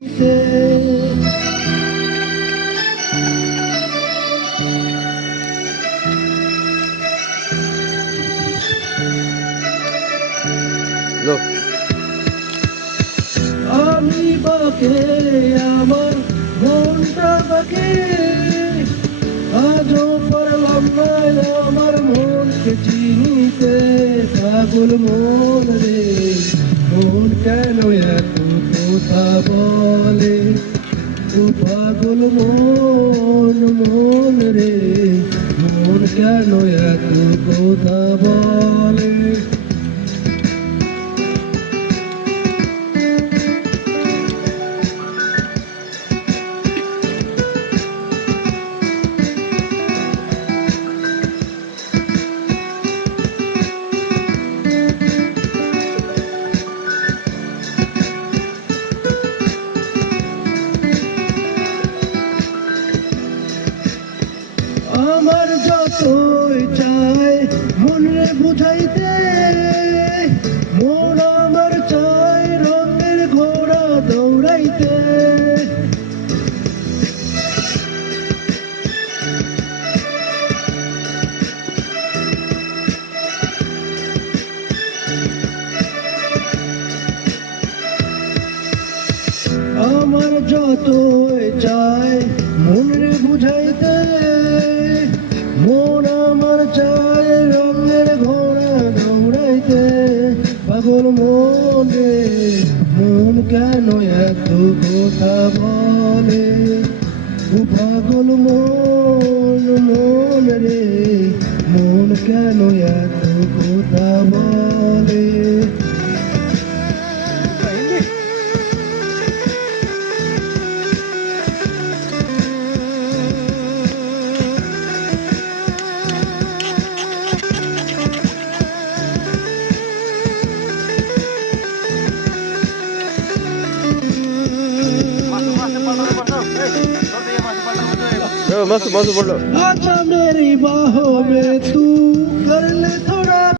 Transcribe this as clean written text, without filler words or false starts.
আমি বাকে আমার মনটা বাকে আজও পারলাম না আমার মনকে চিনিতে। পাগল মন রে মন কেন এত কথা বলে? ও পাগল মন মন রে মন কেন এত কথা বলে? আমার যতই চাই মনে বুঝাইতে, মন আমার চাই রঙের ঘোড়া দৌড়াইতে। আমার যতই চাই মনে বুঝাইতে, মন আমার চায় রঙের ঘোড়া দৌড়াইতে। পাগল মন রে মন কেন এত কথা বলে? ও পাগল মন মন রে মন কেন এত কথা বলে? मस्त मस्त बोलो। अच्छा मेरी बाहों में तू कर ले